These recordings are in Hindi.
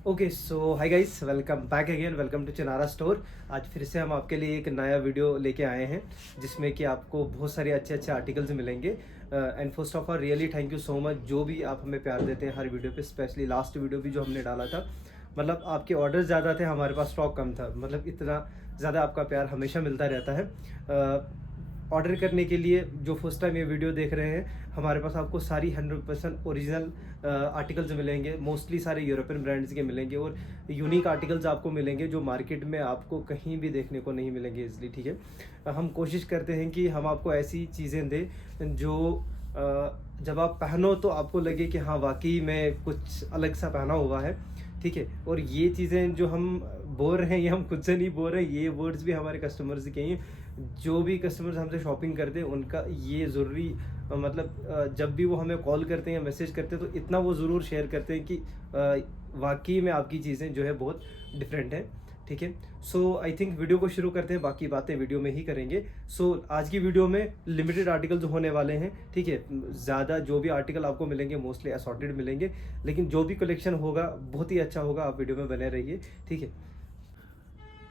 Okay so hi guys, welcome back again, welcome to Chinara store. आज फिर से हम आपके लिए एक नया वीडियो लेके आए हैं जिसमें कि आपको बहुत सारे अच्छे अच्छे आर्टिकल्स मिलेंगे। And first of all really thank you so much, जो भी आप हमें प्यार देते हैं हर वीडियो पे, स्पेशली लास्ट वीडियो भी जो हमने डाला था। मतलब आपके ऑर्डर ज़्यादा थे, हमारे पास स्टॉक कम था। मतलब इतना ज़्यादा आपका प्यार हमेशा मिलता रहता है। ऑर्डर करने के लिए जो फर्स्ट टाइम ये वीडियो देख रहे हैं, हमारे पास आपको सारी 100% ओरिजिनल आर्टिकल्स मिलेंगे। मोस्टली सारे यूरोपियन ब्रांड्स के मिलेंगे और यूनिक आर्टिकल्स आपको मिलेंगे जो मार्केट में आपको कहीं भी देखने को नहीं मिलेंगे इजली। ठीक है, हम कोशिश करते हैं कि हम आपको ऐसी चीज़ें दें जो जब आप पहनो तो आपको लगे कि हाँ वाकई में कुछ अलग सा पहना हुआ है। ठीक है, और ये चीज़ें जो हम बोल रहे हैं ये हम खुद से नहीं बोल रहे, ये वर्ड्स भी हमारे कस्टमर्स के हैं। जो भी कस्टमर्स हमसे शॉपिंग करते हैं उनका ये ज़रूरी मतलब जब भी वो हमें कॉल करते हैं या मैसेज करते हैं तो इतना वो ज़रूर शेयर करते हैं कि वाकई में आपकी चीज़ें जो है बहुत डिफरेंट हैं। ठीक है, सो आई थिंक वीडियो को शुरू करते हैं, बाकी बातें वीडियो में ही करेंगे। सो आज की वीडियो में लिमिटेड आर्टिकल्स होने वाले हैं। ठीक है, ज़्यादा जो भी आर्टिकल आपको मिलेंगे मोस्टली असॉर्टेड मिलेंगे, लेकिन जो भी कलेक्शन होगा बहुत ही अच्छा होगा। आप वीडियो में बने रहिए। ठीक है,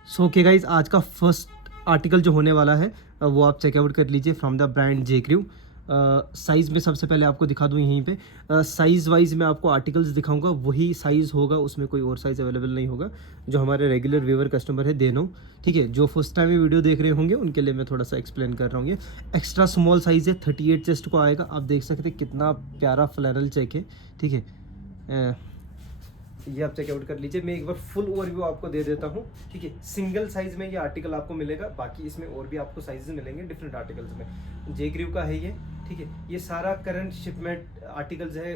सो ओके गाइज, आज का फर्स्ट आर्टिकल जो होने वाला है वो आप चेकआउट कर लीजिए from the brand J crew. Size में सबसे पहले आपको दिखा दूँ यहीं पे। साइज़ वाइज मैं आपको आर्टिकल्स दिखाऊंगा, वही साइज़ होगा, उसमें कोई और साइज़ अवेलेबल नहीं होगा। जो हमारे रेगुलर व्यूअर कस्टमर है दे नो। ठीक है, जो फर्स्ट टाइम ये वीडियो देख रहे होंगे उनके लिए मैं थोड़ा सा एक्सप्लेन कर रहा हूँ। ये एक्स्ट्रा स्मॉल साइज़ है, 38 चेस्ट को आएगा। आप देख सकते हैं कितना प्यारा फ्लैनल चेक है। ठीक है, ये आप चेकआउट कर लीजिए। मैं एक बार फुल ओवरव्यू आपको दे देता हूँ। ठीक है, सिंगल साइज में ये आर्टिकल आपको मिलेगा, बाकी इसमें और भी आपको साइजेस मिलेंगे डिफरेंट आर्टिकल्स में। जे क्रू का है ये। ठीक है, ये सारा करंट शिपमेंट आर्टिकल्स है।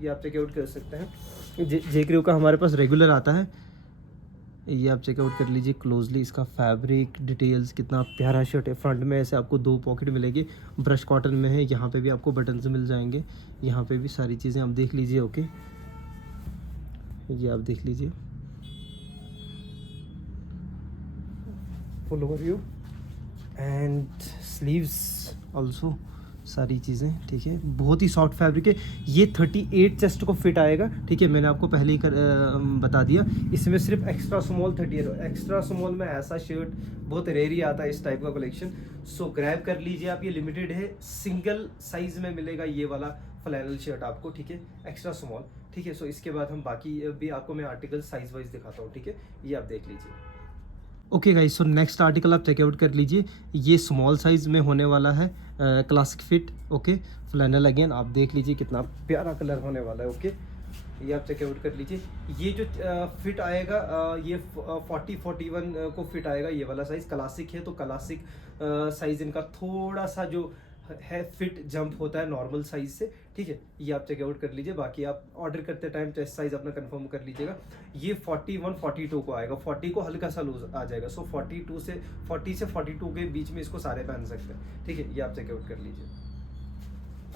ये आप चेकआउट कर सकते हैं। जे क्रू का हमारे पास रेगुलर आता है। ये आप चेकआउट कर लीजिए क्लोजली। इसका फैब्रिक डिटेल्स कितना प्यारा शर्ट है। फ्रंट में ऐसे आपको 2 पॉकेट मिलेंगे, ब्रश कॉटन में है। यहाँ पे भी आपको बटन्स मिल जाएंगे, यहाँ पे भी सारी चीज़ें आप देख लीजिए। ओके, ये आप देख लीजिए full overview and sleeves also, सारी चीज़ें। ठीक है, बहुत ही सॉफ्ट फैब्रिक है। ये 38 चेस्ट को फिट आएगा। ठीक है, मैंने आपको पहले ही बता दिया। इसमें सिर्फ एक्स्ट्रा स्मॉल 38, एक्स्ट्रा स्मॉल में ऐसा शर्ट बहुत रेयर ही आता है इस टाइप का कलेक्शन। सो ग्रैब कर लीजिए आप, ये लिमिटेड है, सिंगल साइज में मिलेगा ये वाला फ्लैनल शर्ट आपको। ठीक है, एक्स्ट्रा स्मॉल। ठीक है, सो इसके बाद हम बाकी भी आपको मैं आर्टिकल साइज वाइज दिखाता हूँ। ठीक है, ये आप देख लीजिए। Okay guys, so next article आप चेकआउट कर लीजिए। ये स्मॉल साइज़ में होने वाला है, classic fit. Okay, flannel again आप देख लीजिए कितना प्यारा कलर होने वाला है। ओके, ये आप चेकआउट कर लीजिए। ये जो फिट आएगा ये 40-41 को फिट आएगा। ये वाला साइज़ क्लासिक है तो क्लासिक साइज़ इनका थोड़ा सा जो है फिट जंप होता है नॉर्मल साइज से। ठीक है, ये आप चेकआउट कर लीजिए। बाकी आप ऑर्डर करते टाइम चेस्ट साइज अपना कंफर्म कर लीजिएगा। ये 41-42 को आएगा, 40 को हल्का सा लूज आ जाएगा। सो 40 से 42 के बीच में इसको सारे पहन सकते हैं। ठीक है, ये आप चेकआउट कर लीजिए।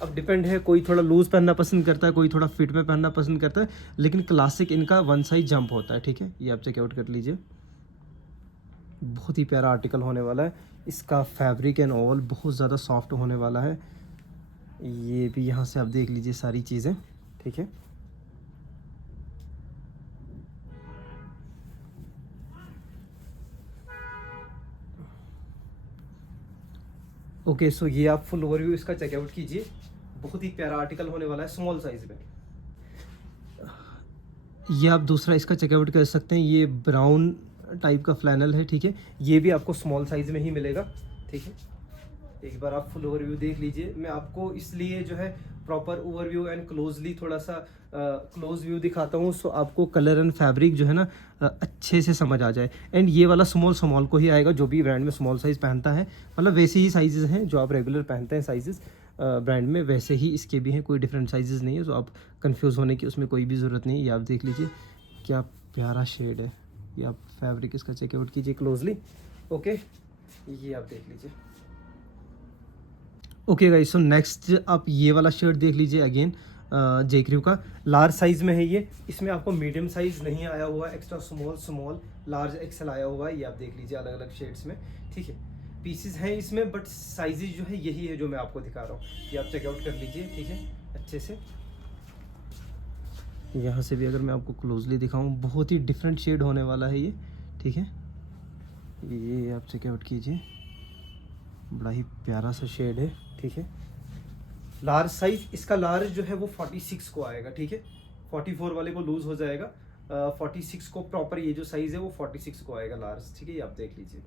अब डिपेंड है, कोई थोड़ा लूज पहनना पसंद करता है, कोई थोड़ा फिट में पहनना पसंद करता है, लेकिन क्लासिक इनका 1 साइज जंप होता है। ठीक है, ये आप चेकआउट कर लीजिए। बहुत ही प्यारा आर्टिकल होने वाला है। इसका फैब्रिक एंड ऑल बहुत ज़्यादा सॉफ्ट होने वाला है। ये भी यहाँ से आप देख लीजिए सारी चीज़ें। ठीक है, ओके, सो ये आप फुल ओवरव्यू इसका चेकआउट कीजिए। बहुत ही प्यारा आर्टिकल होने वाला है स्मॉल साइज में। ये आप दूसरा इसका चेकआउट कर सकते हैं। ये ब्राउन टाइप का फ्लैनल है। ठीक है, ये भी आपको स्मॉल साइज में ही मिलेगा। ठीक है, एक बार आप फुल ओवरव्यू देख लीजिए। मैं आपको इसलिए जो है प्रॉपर ओवरव्यू एंड क्लोजली थोड़ा सा क्लोज व्यू दिखाता हूँ, सो आपको कलर एंड फैब्रिक जो है ना अच्छे से समझ आ जाए। एंड ये वाला स्मॉल स्मॉल को ही आएगा, जो भी ब्रांड में स्मॉल साइज़ पहनता है, मतलब वैसे ही साइजेस हैं जो आप रेगुलर पहनते हैं साइजेस ब्रांड में, वैसे ही इसके भी हैं, कोई डिफरेंट साइजेस नहीं है। तो आप कंफ्यूज होने की उसमें कोई भी ज़रूरत नहीं है। ये आप देख लीजिए क्या प्यारा शेड है। ये आप फैब्रिक इसका चेकआउट कीजिए क्लोजली। ओके, ये आप देख लीजिए। ओके गाइस, सो नेक्स्ट आप ये वाला शर्ट देख लीजिए अगेन, जे क्रू का लार्ज साइज़ में है ये। इसमें आपको मीडियम साइज़ नहीं आया हुआ, extra small, small, large, XL आया हुआ है। ये आप देख लीजिए अलग अलग शेड्स में। ठीक है, पीसेस हैं इसमें बट साइजेज जो है यही है जो मैं आपको दिखा रहा हूँ। ये आप चेकआउट कर लीजिए। ठीक है, अच्छे से। यहाँ से भी अगर मैं आपको क्लोजली दिखाऊं, बहुत ही डिफरेंट शेड होने वाला है ये, ठीक है। ये आप चेकआउट कीजिए, बड़ा ही प्यारा सा शेड है, ठीक है। लार्ज साइज, इसका लार्ज जो है वो 46 को आएगा, ठीक है। 44 वाले को लूज हो जाएगा, 46 को प्रॉपर ये जो साइज है वो 46 को आएगा लार्ज, ठीक है। ये आप देख लीजिए।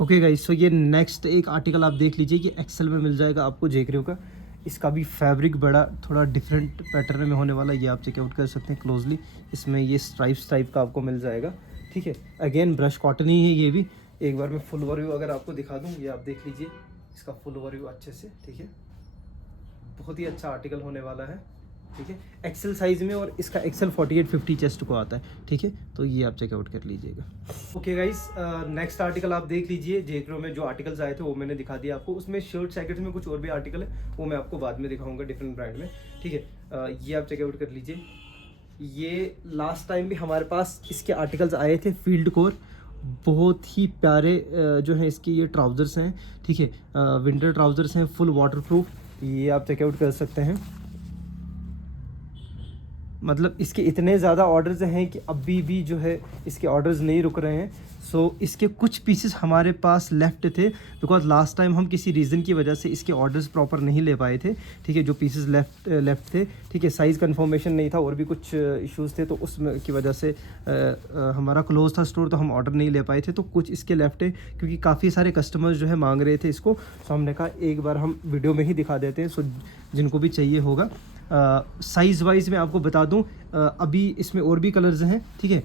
ओके गाइस, सो ये नेक्स्ट एक आर्टिकल आप देख लीजिए कि एक्सेल में मिल जाएगा आपको जेक्रियो का। इसका भी फैब्रिक बड़ा थोड़ा डिफरेंट पैटर्न में होने वाला है, ये आप चेकआउट कर सकते हैं क्लोजली। इसमें ये स्ट्राइप्स टाइप का आपको मिल जाएगा, ठीक है। अगेन ब्रश कॉटन ही है ये भी। एक बार मैं फुल ओवरव्यू अगर आपको दिखा दूँ, ये आप देख लीजिए इसका फुल ओवरव्यू अच्छे से, ठीक है। बहुत ही अच्छा आर्टिकल होने वाला है, ठीक है। एक्सेल साइज में, और इसका एक्सेल 48-50 चेस्ट को आता है, ठीक है। तो ये आप चेकआउट कर लीजिएगा। ओके गाइस, नेक्स्ट आर्टिकल आप देख लीजिए। जेक्रो में जो आर्टिकल्स आए थे वो मैंने दिखा दिया आपको। उसमें शर्ट जैकेट्स में कुछ और भी आर्टिकल है, वो मैं आपको बाद में दिखाऊंगा डिफरेंट ब्रांड में, ठीक है। ये आप चेकआउट कर लीजिए। ये लास्ट टाइम भी हमारे पास इसके आर्टिकल्स आए थे, फील्ड कोर। बहुत ही प्यारे जो है इसके ये ट्राउज़र्स हैं, ठीक है। विंटर ट्राउज़र्स हैं, फुल वाटरप्रूफ। ये आप चेकआउट कर सकते हैं। मतलब इसके इतने ज़्यादा ऑर्डर्स हैं कि अभी भी जो है इसके ऑर्डर्स नहीं रुक रहे हैं। सो इसके कुछ पीसेस हमारे पास लेफ़्ट थे, बिकॉज लास्ट टाइम हम किसी रीज़न की वजह से इसके ऑर्डर्स प्रॉपर नहीं ले पाए थे, ठीक है। जो पीसेस लेफ़्ट थे, ठीक है, साइज़ कंफर्मेशन नहीं था और भी कुछ इश्यूज़ थे, तो उसमें की वजह से हमारा क्लोज था स्टोर, तो हम ऑर्डर नहीं ले पाए थे। तो कुछ इसके लेफ़्ट है, क्योंकि काफ़ी सारे कस्टमर्स जो है मांग रहे थे इसको। सो हमने कहा एक बार हम वीडियो में ही दिखा देते हैं, सो जिनको भी चाहिए होगा। साइज़ वाइज मैं आपको बता दूं, अभी इसमें और भी कलर्स हैं, ठीक है।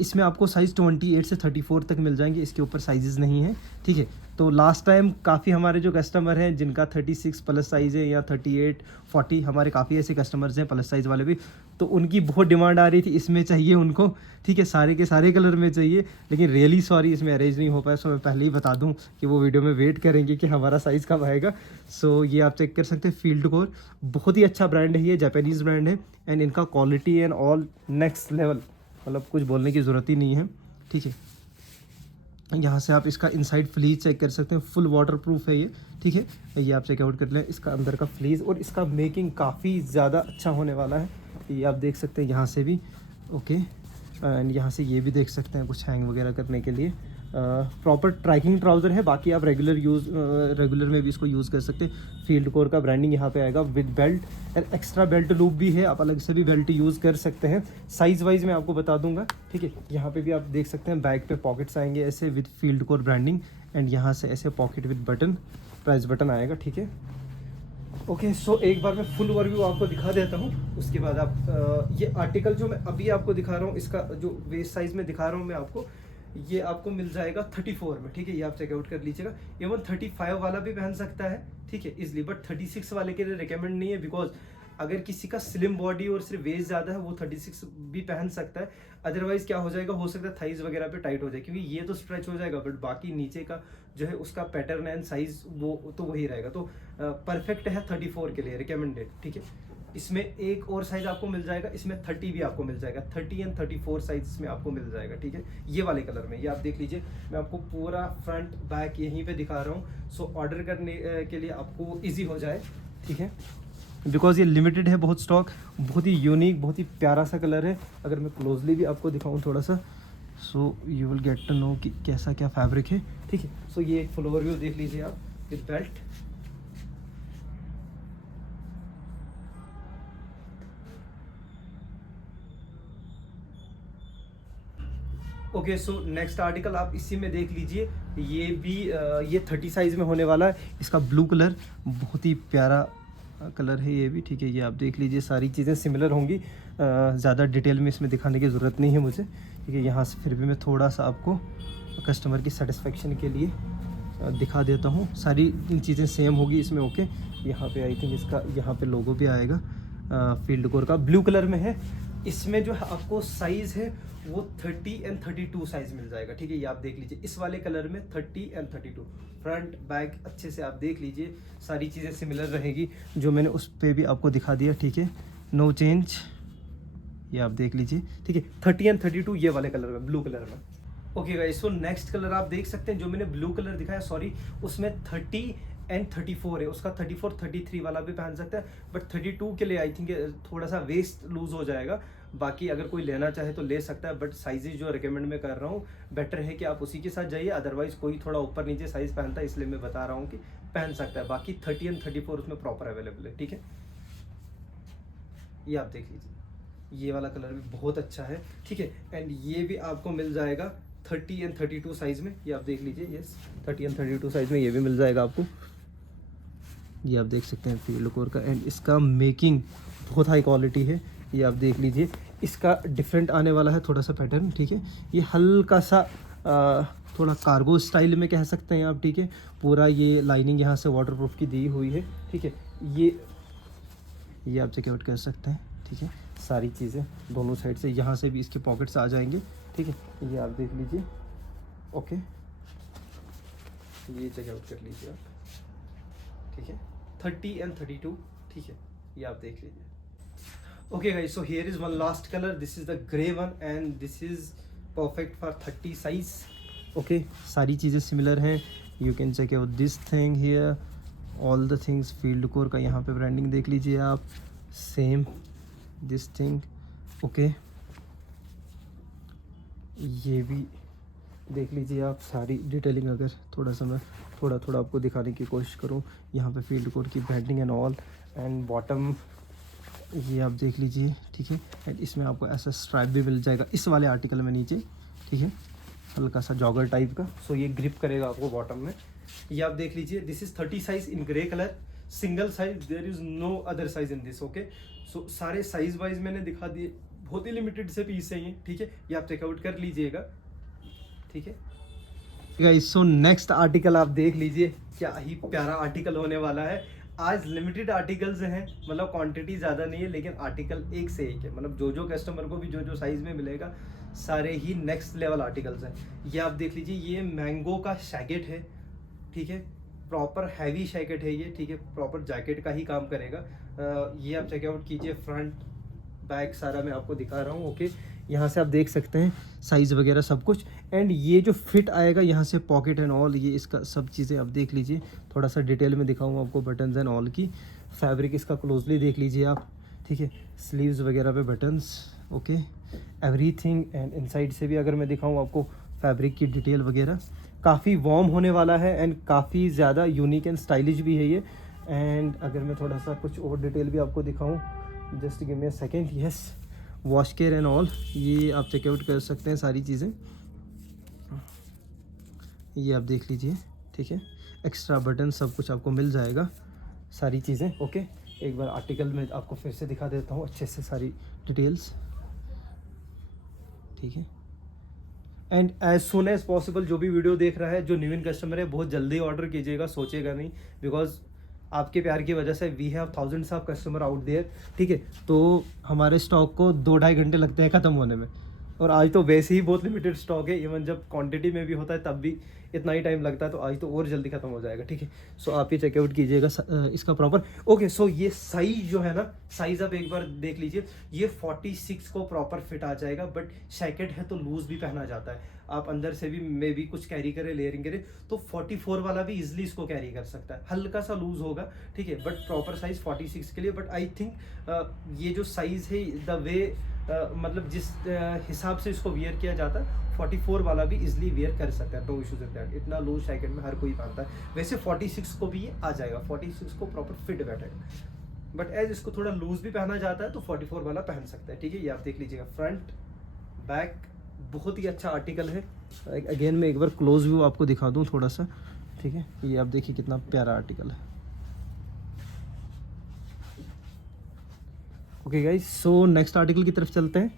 इसमें आपको साइज़ 28 से 34 तक मिल जाएंगे, इसके ऊपर साइजेस नहीं हैं, ठीक है। तो लास्ट टाइम काफ़ी हमारे जो कस्टमर हैं जिनका 36 प्लस साइज़ है या 38, 40, हमारे काफ़ी ऐसे कस्टमर्स हैं प्लस साइज़ वाले भी, तो उनकी बहुत डिमांड आ रही थी, इसमें चाहिए उनको, ठीक है। सारे के सारे कलर में चाहिए, लेकिन रियली सॉरी इसमें अरेंज नहीं हो पाया। सो मैं पहले ही बता दूं कि वो वीडियो में वेट करेंगे कि हमारा साइज़ कब आएगा। सो ये आप चेक कर सकते हैं, फील्ड कोर बहुत ही अच्छा ब्रांड है, ये जापानीज़ ब्रांड है, एंड इनका quality and all next level, मतलब कुछ बोलने की ज़रूरत ही नहीं है, ठीक है। यहाँ से आप इसका इनसाइड फ्लीज चेक कर सकते हैं, फुल वाटरप्रूफ है ये, ठीक है। ये आप चेकआउट कर लें इसका अंदर का फ्लीज, और इसका मेकिंग काफ़ी ज़्यादा अच्छा होने वाला है। ये आप देख सकते हैं यहाँ से भी, ओके। एंड यहाँ से ये भी देख सकते हैं कुछ हैंग वगैरह करने के लिए। प्रॉपर ट्रैकिंग ट्राउज़र है, बाकी आप रेगुलर में भी इसको यूज़ कर सकते हैं। फील्ड कोर का ब्रांडिंग यहाँ पे आएगा with belt, and extra belt loop भी है, आप अलग से भी बेल्ट यूज़ कर सकते हैं। साइज़ वाइज मैं आपको बता दूंगा, ठीक है। यहाँ पे भी आप देख सकते हैं बैक पे पॉकेट्स आएंगे ऐसे with field core branding, and यहाँ से ऐसे pocket with button, price button आएगा, ठीक है। ओके, सो एक बार मैं फुल ओवरव्यू आपको दिखा देता हूँ, उसके बाद आप ये आर्टिकल जो मैं अभी आपको दिखा रहा हूँ, इसका जो वेस्ट साइज़ में दिखा रहा हूँ मैं आपको, ये आपको मिल जाएगा 34 में, ठीक है। ये आप चेकआउट कर लीजिएगा। इवन 35 वाला भी पहन सकता है, ठीक है, इजली। बट 36 वाले के लिए रिकमेंड नहीं है, बिकॉज अगर किसी का स्लिम बॉडी और सिर्फ वेस्ट ज़्यादा है, वो 36 भी पहन सकता है। अदरवाइज क्या हो जाएगा, हो सकता है थाइज वगैरह पे टाइट हो जाए, क्योंकि ये तो स्ट्रेच हो जाएगा, बट बाकी नीचे का जो है उसका पैटर्न एंड साइज वो तो वही रहेगा। तो परफेक्ट है 34 के लिए, रिकमेंडेड, ठीक है। इसमें एक और साइज आपको मिल जाएगा, इसमें 30 भी आपको मिल जाएगा, 30 एंड 34 साइज में आपको मिल जाएगा, ठीक है। ये वाले कलर में, ये आप देख लीजिए, मैं आपको पूरा फ्रंट बैक यहीं पे दिखा रहा हूँ, सो ऑर्डर करने के लिए आपको इजी हो जाए, ठीक है। बिकॉज ये लिमिटेड है बहुत स्टॉक, बहुत ही यूनिक, बहुत ही प्यारा सा कलर है। अगर मैं क्लोजली भी आपको दिखाऊँ थोड़ा सा, so you will get to know कि कैसा क्या फैब्रिक है, ठीक है। सो ये एक फुल ओवरव्यू देख लीजिए आप with belt. Okay, so next article आप इसी में देख लीजिए। ये भी ये 30 साइज़ में होने वाला है। इसका ब्लू कलर बहुत ही प्यारा कलर है ये भी, ठीक है। ये आप देख लीजिए, सारी चीज़ें सिमिलर होंगी, ज़्यादा डिटेल में इसमें दिखाने की ज़रूरत नहीं है मुझे, ठीक है। यहाँ से फिर भी मैं थोड़ा सा आपको कस्टमर की सेटिस्फेक्शन के लिए दिखा देता हूँ। सारी इन चीज़ें सेम होगी इसमें, ओके। यहाँ पे आई थिंक इसका यहाँ पे लोगो भी आएगा, फील्ड कोर का ब्लू कलर में है। इसमें जो है आपको साइज़ है वो 30 एंड 32 साइज़ मिल जाएगा, ठीक है। ये आप देख लीजिए, इस वाले कलर में 30 एंड 32, फ्रंट बैक अच्छे से आप देख लीजिए, सारी चीज़ें सिमिलर रहेगी जो मैंने उस पर भी आपको दिखा दिया, ठीक है। नो चेंज, ये आप देख लीजिए, ठीक है। 30 एंड 32 ये वाले कलर में, ब्लू कलर में। Okay guys, so next colour आप देख सकते हैं, जो मैंने ब्लू कलर दिखाया, सॉरी, उसमें 30 एंड 34 है, उसका 34 33 वाला भी पहन सकता है, बट 32 के लिए आई थिंक थोड़ा सा वेस्ट लूज हो जाएगा। बाकी अगर कोई लेना चाहे तो ले सकता है, बट साइजेज जो रिकमेंड मैं कर रहा हूँ बेटर है कि आप उसी के साथ जाइए। अदरवाइज कोई थोड़ा ऊपर नीचे साइज पहनता है, इसलिए मैं बता रहा हूँ कि पहन सकता है। बाकी 30 एंड 34 उसमें प्रॉपर अवेलेबल है, ठीक है। ये आप देख लीजिए, ये वाला कलर भी बहुत अच्छा है, ठीक है। एंड ये भी आपको मिल जाएगा 30 एंड 32 साइज में, ये आप देख लीजिए। यस, 30 एंड 32 साइज में ये भी मिल जाएगा आपको। ये आप देख सकते हैं फील्ड कोर का, एंड इसका मेकिंग बहुत हाई क्वालिटी है। ये आप देख लीजिए, इसका डिफरेंट आने वाला है थोड़ा सा पैटर्न, ठीक है। ये हल्का सा थोड़ा कार्गो स्टाइल में कह सकते हैं आप, ठीक है। पूरा ये लाइनिंग यहाँ से वाटरप्रूफ की दी हुई है, ठीक है। ये आप चेकआउट कर सकते हैं, ठीक है। सारी चीज़ें दोनों साइड से, यहाँ से भी इसके पॉकेट्स आ जाएंगे, ठीक है। ये आप देख लीजिए, ओके। ये चेकआउट कर लीजिए आप, ठीक है। 30 एंड 32, ठीक है। ये आप देख लीजिए। Okay guys, so here is one last color. This is the grey one and this is perfect for 30 size. Okay, सारी चीज़ें सिमिलर हैं। You can check out this thing here. All the things field core का यहाँ पे ब्रांडिंग देख लीजिए आप, सेम this thing. Okay, ये भी देख लीजिए आप, सारी डिटेलिंग अगर थोड़ा सा मैं थोड़ा आपको दिखाने की कोशिश करूँ, यहाँ पे फील्ड कोर की branding and all, and bottom ये आप देख लीजिए, ठीक है। एंड इसमें आपको ऐसा स्ट्राइप भी मिल जाएगा इस वाले आर्टिकल में नीचे, ठीक है, हल्का सा जॉगर टाइप का। सो ये ग्रिप करेगा आपको बॉटम में। ये आप देख लीजिए, this is 30 size in grey colour, single size, there is no other size in this. Okay, so सारे साइज वाइज मैंने दिखा दिए, बहुत ही लिमिटेड से पीस है ये, ठीक है। ये आप चेकआउट कर लीजिएगा, ठीक है गाइस। सो नेक्स्ट आर्टिकल आप देख लीजिए, क्या ही प्यारा आर्टिकल होने वाला है। आज लिमिटेड आर्टिकल्स हैं, मतलब क्वांटिटी ज़्यादा नहीं है, लेकिन आर्टिकल एक से एक है। मतलब जो कस्टमर को भी जो साइज़ में मिलेगा, सारे ही नेक्स्ट लेवल आर्टिकल्स हैं। ये आप देख लीजिए, ये मैंगो का शैकेट है, ठीक है। प्रॉपर हैवी शैकेट है ये, ठीक है। प्रॉपर जैकेट का ही काम करेगा। ये आप चेकआउट कीजिए, फ्रंट बैक सारा मैं आपको दिखा रहा हूँ, ओके। यहाँ से आप देख सकते हैं साइज़ वगैरह सब कुछ, एंड ये जो फिट आएगा यहाँ से पॉकेट एंड ऑल, ये इसका सब चीज़ें आप देख लीजिए। थोड़ा सा डिटेल में दिखाऊँ आपको बटन्स एंड ऑल की। फैब्रिक इसका क्लोजली देख लीजिए आप, ठीक है। स्लीव्स वगैरह पे buttons, okay, everything. And inside से भी अगर मैं दिखाऊँ आपको फैब्रिक की डिटेल वगैरह, काफ़ी वार्म होने वाला है एंड काफ़ी ज़्यादा यूनिक एंड स्टाइलिश भी है ये। एंड अगर मैं थोड़ा सा कुछ और डिटेल भी आपको दिखाऊँ, just give me a second. Yes, wash care and all, ये आप चेकआउट कर सकते हैं सारी चीज़ें। ये आप देख लीजिए, ठीक है। एक्स्ट्रा बटन सब कुछ आपको मिल जाएगा, सारी चीज़ें, ओके। एक बार आर्टिकल में आपको फिर से दिखा देता हूँ अच्छे से सारी डिटेल्स, ठीक है। And as soon as possible जो भी वीडियो देख रहा है, जो न्यू इन कस्टमर है, बहुत जल्दी ऑर्डर कीजिएगा, सोचेगा नहीं, बिकॉज आपके प्यार की वजह से we have thousands of customer out there, ठीक है। तो हमारे स्टॉक को 2-2.5 घंटे लगते हैं ख़त्म होने में, और आज तो वैसे ही बहुत लिमिटेड स्टॉक है। इवन जब क्वांटिटी में भी होता है तब भी इतना ही टाइम लगता है, तो आज तो और जल्दी ख़त्म हो जाएगा, ठीक है। सो आप ये चेकआउट कीजिएगा इसका प्रॉपर, ओके। सो ये साइज़ जो है ना, साइज़ आप एक बार देख लीजिए, ये 46 को प्रॉपर फिट आ जाएगा, बट शैकेट है तो लूज़ भी पहना जाता है। आप अंदर से भी मे भी कुछ कैरी करें, लेयरिंग करें, तो 44 वाला भी इजिली इसको कैरी कर सकता है। हल्का सा लूज़ होगा, ठीक है, बट प्रॉपर साइज़ 46 के लिए। बट आई थिंक ये जो साइज़ है, द वे मतलब जिस हिसाब से इसको वियर किया जाता है, 44 वाला भी इजिली वियर कर सकता है, नो इशूज इन दैट। इतना लूज जैकेट में हर कोई पहनता है। वैसे 46 को भी ये आ जाएगा, 46 को प्रॉपर फिट बैठेगा, बट एज इसको थोड़ा लूज भी पहना जाता है तो 44 वाला पहन सकता है, ठीक है। ये आप देख लीजिएगा, फ्रंट बैक बहुत ही अच्छा आर्टिकल है। अगेन मैं एक बार क्लोज व्यू आपको दिखा दूँ थोड़ा सा, ठीक है। ये आप देखिए कितना प्यारा आर्टिकल है, okay guys. So next article की तरफ चलते हैं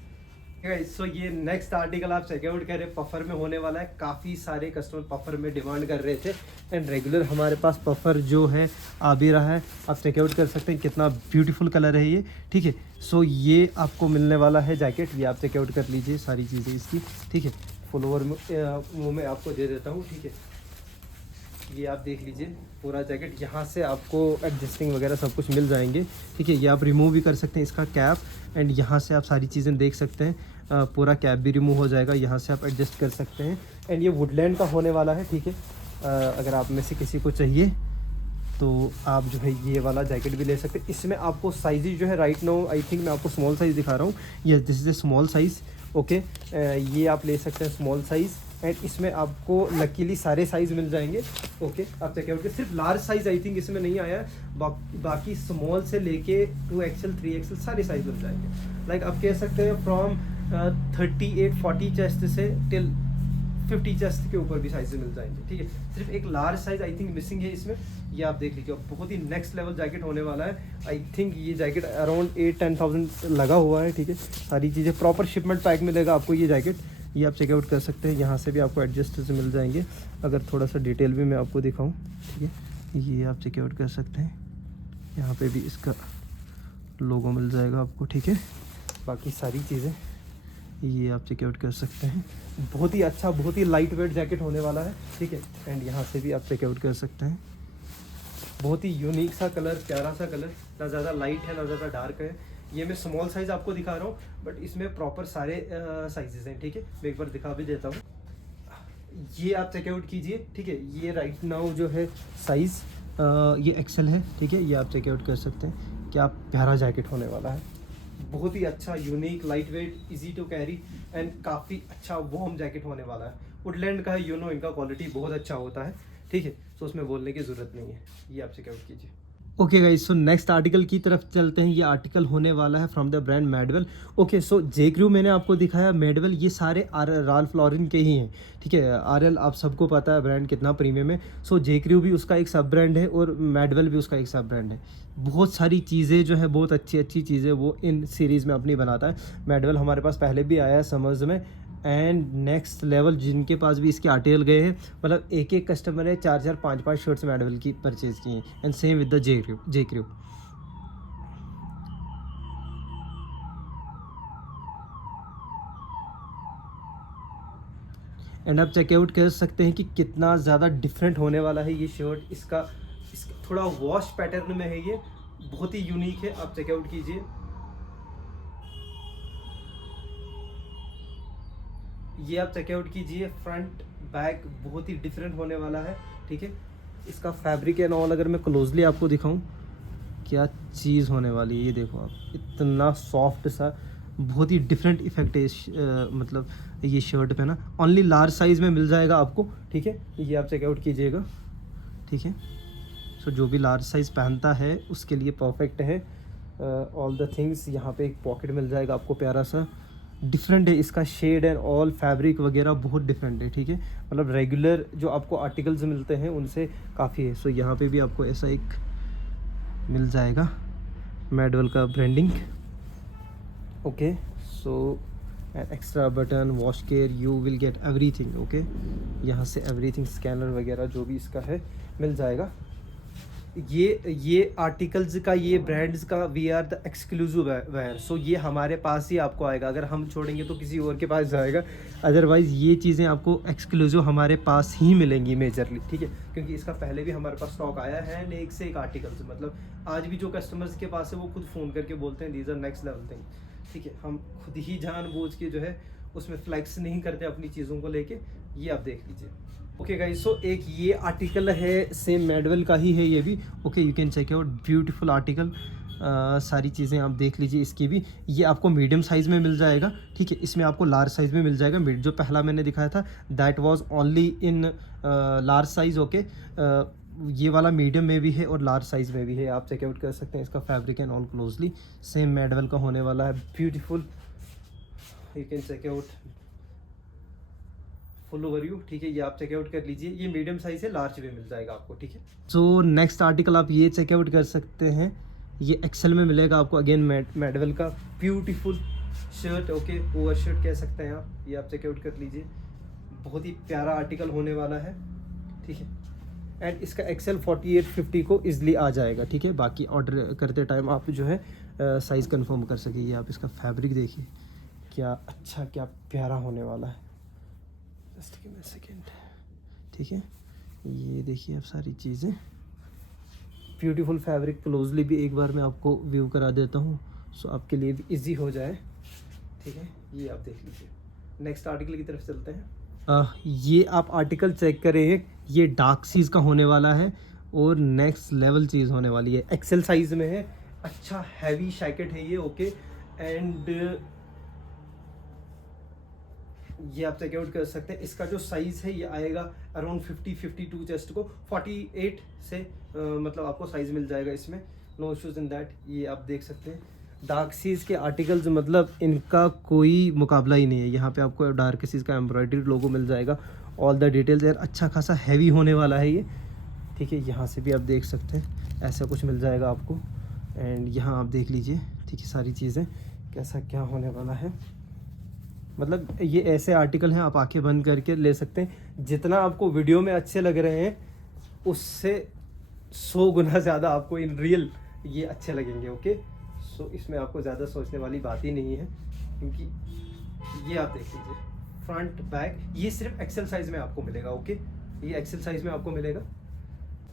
गाइस। सो ये नेक्स्ट आर्टिकल आप चेकआउट करें, पफर में होने वाला है। काफ़ी सारे कस्टमर पफर में डिमांड कर रहे थे, एंड रेगुलर हमारे पास पफर जो है आ भी रहा है। आप चेकआउट कर सकते हैं कितना ब्यूटीफुल कलर है ये, ठीक है। सो ये आपको मिलने वाला है जैकेट, ये आप चेकआउट कर लीजिए सारी चीज़ें इसकी, ठीक है। फुल ओवर मुँह में आपको दे देता हूँ, ठीक है। ये आप देख लीजिए पूरा जैकेट, यहाँ से आपको एडजस्टिंग वगैरह सब कुछ मिल जाएंगे, ठीक है। ये आप रिमूव भी कर सकते हैं इसका कैप, एंड यहाँ से आप सारी चीज़ें देख सकते हैं। पूरा कैप भी रिमूव हो जाएगा, यहाँ से आप एडजस्ट कर सकते हैं। एंड ये वुडलैंड का होने वाला है, ठीक है। अगर आप में से किसी को चाहिए तो आप जो है ये वाला जैकेट भी ले सकते हैं। इसमें आपको साइज़ जो है राइट नाउ आई थिंक मैं आपको स्मॉल साइज़ दिखा रहा हूँ, ये this is a small size. Okay, ये आप ले सकते हैं स्मॉल साइज़, एंड इसमें आपको लकीली सारे साइज़ मिल जाएंगे। ओके, आप चेकआउट के सिर्फ लार्ज साइज़ आई थिंक इसमें नहीं आया है, बाकी स्मॉल से लेके 2XL 3XL सारे साइज़ मिल जाएंगे। लाइक आप कह सकते हैं फ्रॉम 38-40 चेस्ट से टिल 50 चेस्ट के ऊपर भी साइज मिल जाएंगे। ठीक है, सिर्फ एक large size I think missing है इसमें, ये आप देख लीजिए। बहुत ही नेक्स्ट लेवल जैकेट होने वाला है। आई थिंक ये जैकेट अराउंड 8-10,000 लगा हुआ है। ठीक है, सारी चीज़ें प्रॉपर शिपमेंट पैक मिलेगा आपको ये जैकेट, ये आप चेकआउट कर सकते हैं। यहाँ से भी आपको एडजस्ट से मिल जाएंगे। अगर थोड़ा सा डिटेल भी मैं आपको दिखाऊँ, ठीक है, ये आप चेकआउट कर सकते हैं। यहाँ पे भी इसका लोगो मिल जाएगा आपको। ठीक है, बाकी सारी चीज़ें ये आप चेकआउट कर सकते हैं। बहुत ही अच्छा, बहुत ही लाइट वेट जैकेट होने वाला है। ठीक है, एंड यहाँ से भी आप चेकआउट कर सकते हैं। बहुत ही यूनिक सा कलर, प्यारा सा कलर, ना ज़्यादा लाइट है ना ज़्यादा डार्क है। ये मैं स्मॉल साइज़ आपको दिखा रहा हूँ, बट इसमें प्रॉपर सारे साइजेस हैं। ठीक है, मैं एक बार दिखा भी देता हूँ, ये आप चेकआउट कीजिए। ठीक है, ये राइट नाउ जो है साइज़ ये एक्सेल है। ठीक है, ये आप चेकआउट कर सकते हैं। क्या प्यारा जैकेट होने वाला है, बहुत ही अच्छा, unique, light weight, easy to carry, and काफ़ी अच्छा वार्म जैकेट होने वाला है। वुडलैंड का है, इनका क्वालिटी बहुत अच्छा होता है। ठीक है, तो उसमें बोलने की ज़रूरत नहीं है। ये आप चेकआउट कीजिए। Okay guys, so next article की तरफ चलते हैं। ये आर्टिकल होने वाला है from the brand Madewell. Okay, so J Crew मैंने आपको दिखाया, मैडवेल ये सारे राल्फ लॉरेन के ही हैं। ठीक है, RL आप सबको पता है ब्रांड कितना प्रीमियम है। सो जे क्रू भी उसका एक सब ब्रांड है और मैडवेल भी उसका एक सब ब्रांड है। बहुत सारी चीज़ें जो है, बहुत अच्छी अच्छी चीज़ें वो इन सीरीज़ में अपनी बनाता है। मैडवेल हमारे पास पहले भी आया है समर्स में, एंड नेक्स्ट लेवल जिनके पास भी इसके आर्टिकल गए हैं, मतलब एक एक कस्टमर ने 4-4 5-5 शर्ट्स मैडवेल की परचेज़ की हैं। And same with the J crew. And आप चेकआउट कर सकते हैं कि कितना ज़्यादा डिफरेंट होने वाला है ये शर्ट। इसका थोड़ा वॉश पैटर्न में है, ये बहुत ही यूनिक है। आप चेकआउट कीजिए। ये आप चेकआउट कीजिए, फ्रंट बैक बहुत ही डिफरेंट होने वाला है। ठीक है, इसका फैब्रिक एंड ऑल अगर मैं क्लोजली आपको दिखाऊं, क्या चीज़ होने वाली है। ये देखो आप, इतना सॉफ्ट सा, बहुत ही डिफरेंट इफेक्ट है मतलब ये शर्ट पे ना। ओनली लार्ज साइज़ में मिल जाएगा आपको। ठीक है, ये आप चेकआउट कीजिएगा। ठीक है, सो जो भी लार्ज साइज़ पहनता है उसके लिए परफेक्ट है। ऑल द थिंग्स, यहाँ पे एक पॉकेट मिल जाएगा आपको प्यारा सा, डिफरेंट है इसका शेड एंड ऑल, फैब्रिक वगैरह बहुत डिफरेंट है। ठीक है, मतलब रेगुलर जो आपको आर्टिकल्स मिलते हैं उनसे काफ़ी है। सो यहाँ पे भी आपको ऐसा एक मिल जाएगा मैडवेल का branding. Okay, so extra button, wash care, you will get everything. Okay, यहाँ से एवरीथिंग, स्कैनर वगैरह जो भी इसका है मिल जाएगा। ये आर्टिकल्स का, ये ब्रांड्स का we are the exclusive wear. So ये हमारे पास ही आपको आएगा। अगर हम छोड़ेंगे तो किसी और के पास जाएगा, अदरवाइज़ ये चीज़ें आपको एक्सक्लूसिव हमारे पास ही मिलेंगी मेजरली। ठीक है, क्योंकि इसका पहले भी हमारे पास स्टॉक आया है एंड एक से एक आर्टिकल्स, मतलब आज भी जो कस्टमर्स के पास है वो खुद फ़ोन करके बोलते हैं these are next level thing. ठीक है, हम खुद ही जानबूझ के जो है उसमें फ्लैक्स नहीं करते अपनी चीज़ों को लेके। ये आप देख लीजिए। ओके गाइस, सो एक ये आर्टिकल है, सेम मैडवेल का ही है ये भी। Okay, you can check out, beautiful article. सारी चीज़ें आप देख लीजिए। इसकी भी ये आपको मीडियम साइज़ में मिल जाएगा। ठीक है, इसमें आपको लार्ज साइज़ में मिल जाएगा। जो पहला मैंने दिखाया था that was only in large size. Okay, ये वाला मीडियम में भी है और लार्ज साइज़ में भी है। आप चेकआउट कर सकते हैं इसका fabric and all closely. Same Madewell का होने वाला है, beautiful, you can check out full overview. ठीक है, ये आप चेकआउट कर लीजिए। ये मीडियम साइज है, लार्ज भी मिल जाएगा आपको। ठीक है, सो नेक्स्ट आर्टिकल आप ये चेकआउट कर सकते हैं। ये एक्सेल में मिलेगा आपको, अगेन मैडवेल का beautiful shirt. Okay, over shirt कह सकते हैं आप। ये आप चेकआउट कर लीजिए, बहुत ही प्यारा आर्टिकल होने वाला है। ठीक है, एंड इसका एक्सेल 48-50 को ईजिली आ जाएगा। ठीक है, बाकी ऑर्डर करते टाइम आप जो है साइज़ कंफर्म कर सकेंगे। आप इसका फैब्रिक देखिए, क्या अच्छा, क्या प्यारा होने वाला है। Just give me a second. ठीक है, ये देखिए आप सारी चीज़ें, ब्यूटीफुल फैब्रिक। क्लोजली भी एक बार मैं आपको व्यू करा देता हूँ, सो आपके लिए भी इजी हो जाए। ठीक है, ये आप देख लीजिए। नेक्स्ट आर्टिकल की तरफ चलते हैं। ये आप आर्टिकल चेक करें, ये डार्क सीज का होने वाला है। और नेक्स्ट लेवल चीज़ होने वाली है। एक्सेल साइज में है, अच्छा हैवी जैकेट है ये, ओके। एंड ये आप चेकआउट कर सकते हैं। इसका जो साइज़ है ये आएगा अराउंड 52 चेस्ट को 48 से मतलब आपको साइज़ मिल जाएगा इसमें, नो इश्यूज़ इन दैट। ये आप देख सकते हैं डार्क सीज के आर्टिकल्स, मतलब इनका कोई मुकाबला ही नहीं है। यहाँ पे आपको डार्क सीज का एम्ब्रॉयडरी लोगो मिल जाएगा, ऑल द डिटेल्स यार, अच्छा खासा हैवी होने वाला है ये, ठीक है। यहाँ से भी आप देख सकते हैं ऐसा कुछ मिल जाएगा आपको। एंड यहाँ आप देख लीजिए, ठीक है, सारी चीज़ें कैसा क्या होने वाला है। मतलब ये ऐसे आर्टिकल हैं आप आंखें बंद करके ले सकते हैं। जितना आपको वीडियो में अच्छे लग रहे हैं उससे 100 गुना ज़्यादा आपको इन रियल ये अच्छे लगेंगे, ओके। सो इसमें आपको ज़्यादा सोचने वाली बात ही नहीं है, क्योंकि ये आप देख लीजिए फ्रंट बैक, ये सिर्फ एक्सेल साइज में आपको मिलेगा, ओके। ये एक्सेल साइज में आपको मिलेगा,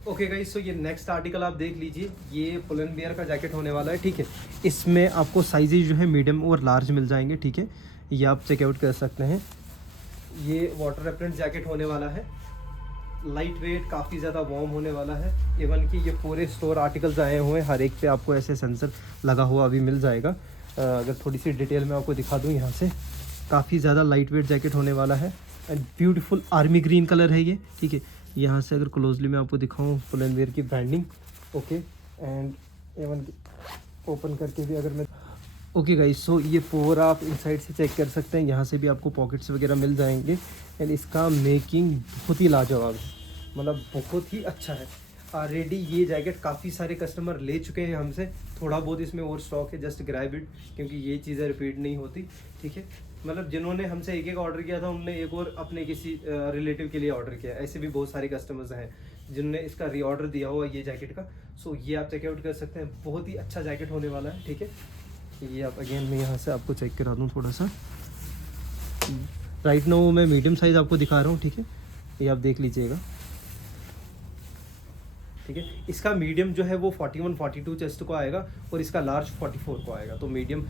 ओके गाइस। सो ये नेक्स्ट आर्टिकल आप देख लीजिए, ये पुलन बियर का जैकेट होने वाला है, ठीक है। इसमें आपको साइजेज जो है मीडियम और लार्ज मिल जाएंगे, ठीक है। ये आप चेकआउट कर सकते हैं। ये वाटर रेपेलेंट जैकेट होने वाला है, लाइट वेट, काफ़ी ज़्यादा वार्म होने वाला है। इवन कि ये पूरे स्टोर आर्टिकल्स आए हुए हैं, हर एक पे आपको ऐसे सेंसर लगा हुआ अभी मिल जाएगा। अगर थोड़ी सी डिटेल में आपको दिखा दूँ यहाँ से, काफ़ी ज़्यादा लाइट वेट जैकेट होने वाला है। And beautiful army green colour है ये, ठीक है। यहाँ से अगर क्लोजली मैं आपको दिखाऊँ पुलन बियर की branding, okay. And even open करके भी अगर मैं, ओके गाइस, सो ये पूरा आप इनसाइड से चेक कर सकते हैं। यहाँ से भी आपको पॉकेट्स वगैरह मिल जाएंगे। एंड इसका मेकिंग बहुत ही लाजवाब है, मतलब बहुत ही अच्छा है। ऑलरेडी ये जैकेट काफ़ी सारे कस्टमर ले चुके हैं हमसे, थोड़ा बहुत इसमें और स्टॉक है, जस्ट ग्रैब इट, क्योंकि ये चीज़ें रिपीट नहीं होती, ठीक है। मतलब जिन्होंने हमसे एक एक ऑर्डर किया था उनने एक और अपने किसी रिलेटिव के लिए ऑर्डर किया, ऐसे भी बहुत सारे कस्टमर्स हैं जिन्होंने इसका रीऑर्डर दिया हुआ ये जैकेट का। सो ये आप चेकआउट कर सकते हैं, बहुत ही अच्छा जैकेट होने वाला है, ठीक है। ये आप अगेन मैं यहाँ से आपको चेक करा दूँ थोड़ा सा। राइट नाउ मैं मीडियम साइज़ आपको दिखा रहा हूँ, ठीक है। ये आप देख लीजिएगा, ठीक है। इसका मीडियम जो है वो 41-42 चेस्ट को आएगा और इसका लार्ज 44 को आएगा। तो मीडियम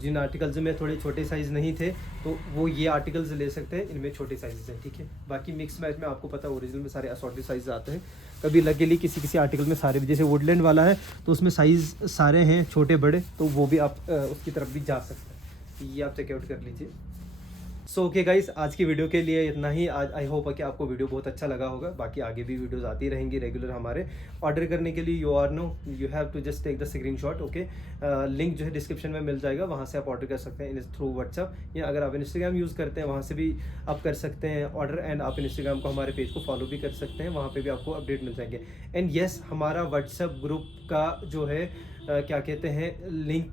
जिन आर्टिकल्स में थोड़े छोटे साइज़ नहीं थे तो वो ये आर्टिकल्स ले सकते हैं, इनमें छोटे साइज़ हैं, ठीक है। बाकी मिक्स मैच में आपको पता है ओरिजिनल में सारे असॉर्टेड साइज आते हैं। कभी लकीली किसी किसी आर्टिकल में सारे भी, जैसे वुडलैंड वाला है तो उसमें साइज़ सारे हैं छोटे बड़े, तो वो भी आप उसकी तरफ भी जा सकते हैं। ये आप चेकआउट कर लीजिए। सो ओके गाइस, आज की वीडियो के लिए इतना ही। आज आई होप कि आपको वीडियो बहुत अच्छा लगा होगा। बाकी आगे भी वीडियोस आती रहेंगी रेगुलर हमारे। ऑर्डर करने के लिए you have to just take the screenshot, okay. Link जो है डिस्क्रिप्शन में मिल जाएगा, वहाँ से आप ऑर्डर कर सकते हैं थ्रू व्हाट्सअप, या अगर आप इंस्टाग्राम यूज़ करते हैं वहाँ से भी आप कर सकते हैं ऑर्डर। एंड आप इंस्टाग्राम को हमारे पेज को फॉलो भी कर सकते हैं, वहाँ पर भी आपको अपडेट मिल जाएंगे। एंड येस, हमारा व्हाट्सअप ग्रुप का जो है क्या कहते हैं लिंक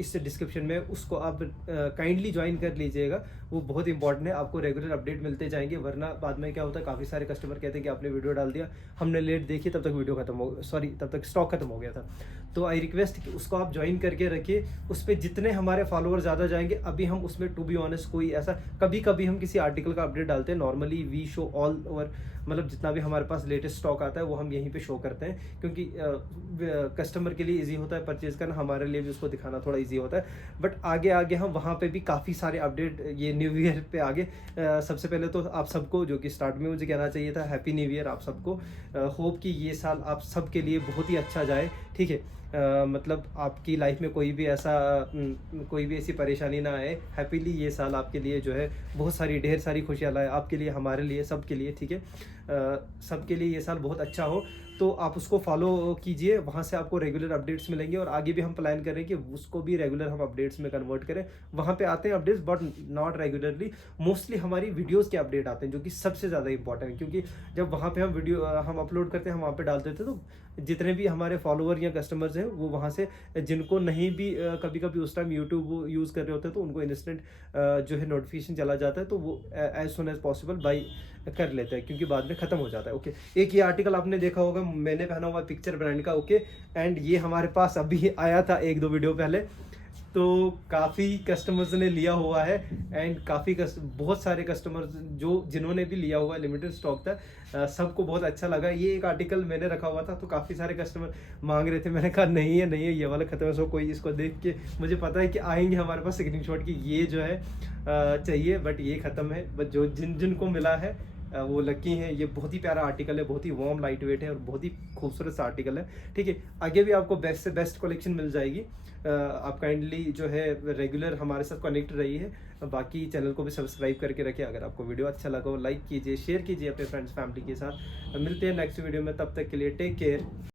इस डिस्क्रिप्शन में, उसको आप काइंडली ज्वाइन कर लीजिएगा, वो बहुत इंपॉर्टेंट है। आपको रेगुलर अपडेट मिलते जाएंगे, वरना बाद में क्या होता है, काफ़ी सारे कस्टमर कहते हैं कि आपने वीडियो डाल दिया, हमने लेट देखी, तब तक वीडियो खत्म हो, सॉरी तब तक स्टॉक खत्म हो गया था। तो आई रिक्वेस्ट कि उसको आप ज्वाइन करके रखिए, उस पर जितने हमारे फॉलोअर ज़्यादा जाएंगे, अभी हम उसमें टू बी ऑनेस्ट कोई ऐसा, कभी कभी हम किसी आर्टिकल का अपडेट डालते हैं, normally we show all over, मतलब जितना भी हमारे पास लेटेस्ट स्टॉक आता है वो हम यहीं पे शो करते हैं, क्योंकि कस्टमर के लिए इजी होता है परचेज करना, हमारे लिए भी उसको दिखाना थोड़ा इजी होता है। बट आगे आगे हम वहाँ पे भी काफ़ी सारे अपडेट, ये न्यू ईयर पे आगे सबसे पहले तो आप सबको, जो कि स्टार्ट में मुझे कहना चाहिए था, हैप्पी न्यू ईयर आप सबको। होप कि ये साल आप सबके लिए बहुत ही अच्छा जाए, ठीक है। मतलब आपकी लाइफ में कोई भी ऐसी परेशानी ना आए। हैप्पीली ये साल आपके लिए जो है बहुत सारी ढेर सारी खुशियाँ लाए, आपके लिए, हमारे लिए, सबके लिए, ठीक है। सबके लिए ये साल बहुत अच्छा हो। तो आप उसको फॉलो कीजिए, वहाँ से आपको रेगुलर अपडेट्स मिलेंगे, और आगे भी हम प्लान करें कि उसको भी रेगुलर हम अपडेट्स में कन्वर्ट करें। वहाँ पे आते हैं updates, but not regularly, mostly हमारी वीडियोस के अपडेट आते हैं, जो कि सबसे ज़्यादा इंपॉर्टेंट है, क्योंकि जब वहाँ पे हम वीडियो हम अपलोड करते हैं, हम वहाँ पे डाल देते हैं, तो जितने भी हमारे फॉलोअर या कस्टमर्स हैं वो वहाँ से, जिनको नहीं भी कभी कभी उस टाइम यूट्यूब यूज़ कर रहे होते हैं, तो उनको इंस्टेंट जो है नोटिफिकेशन चला जाता है, तो वो as soon as possible buy कर लेते हैं, क्योंकि बाद में ख़त्म हो जाता है, ओके। एक ये आर्टिकल आपने देखा होगा, मैंने पहना हुआ पिक्चर ब्रांड का, ओके। एंड ये हमारे पास अभी आया था 1-2 वीडियो पहले, तो काफ़ी कस्टमर्स ने लिया हुआ है। एंड बहुत सारे कस्टमर्स जिन्होंने भी लिया हुआ है, लिमिटेड स्टॉक था, सबको बहुत अच्छा लगा। ये एक आर्टिकल मैंने रखा हुआ था, तो काफ़ी सारे कस्टमर मांग रहे थे, मैंने कहा नहीं है ये वाला ख़त्म है। सो कोई इसको देख के, मुझे पता है कि आएंगे हमारे पास स्क्रीनशॉट की, ये जो है चाहिए, बट ये ख़त्म है। बट जो जिनको मिला है वो लकी हैं। ये बहुत ही प्यारा आर्टिकल है, बहुत ही वार्म लाइट वेट है और बहुत ही खूबसूरत सा आर्टिकल है। ठीक है, आगे भी आपको बेस्ट से बेस्ट कलेक्शन मिल जाएगी। आप काइंडली जो है रेगुलर हमारे साथ कनेक्ट रही है। बाकी चैनल को भी सब्सक्राइब करके रखें। अगर आपको वीडियो अच्छा लगा हो लाइक कीजिए, शेयर कीजिए अपने फ्रेंड्स फैमिली के साथ। मिलते हैं नेक्स्ट वीडियो में, तब तक के लिए टेक केयर।